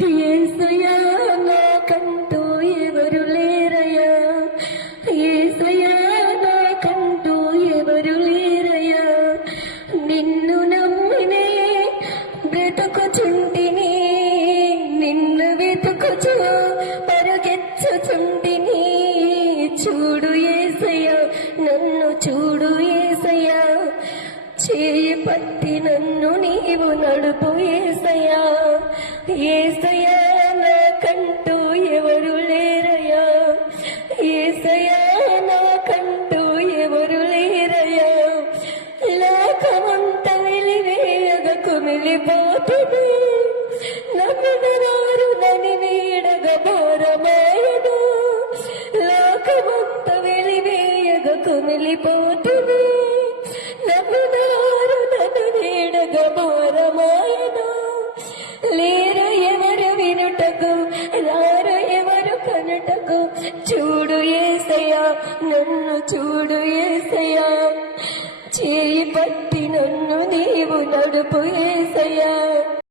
యేసయ్యా నాకంటూ ఎవరు లేరయ్యా, యేసయ్యా నాకంటూ ఎవరు లేరయ్యా. నిన్ను నమ్మినే బ్రతుకుచుంటిని, నిన్ను వెతుకుచు పరుగెచ్చుచుంటిని. చూడు యేసయ్యా, నన్ను చూడు యేసయ్యా, చేయి పట్టి నన్ను నీవు నడుపు యేసయ్యా. యేసయ్యా నాకంటూ ఎవరు లేరయ్యా, యేసయ్యా నాకంటూ ఎవరు లేరయ్యా. లోకమంత వెలివేయగా కుమిలిపోతుంది, నమ్మినవారు నని వీడగ భారమాయను. లోకమంత వెలివేయగా కుమిలిపోతుంది, నమ్మినవారు నన్ను వీడగ భారమాయను. లేరు ఎవరు వినుటకు, రారు ఎవరు కనుటకు. చూడు యేసయ్యా, నన్ను చూడు యేసయ్యా, చేయి పట్టి నన్ను నీవు నడుపు యేసయ్యా.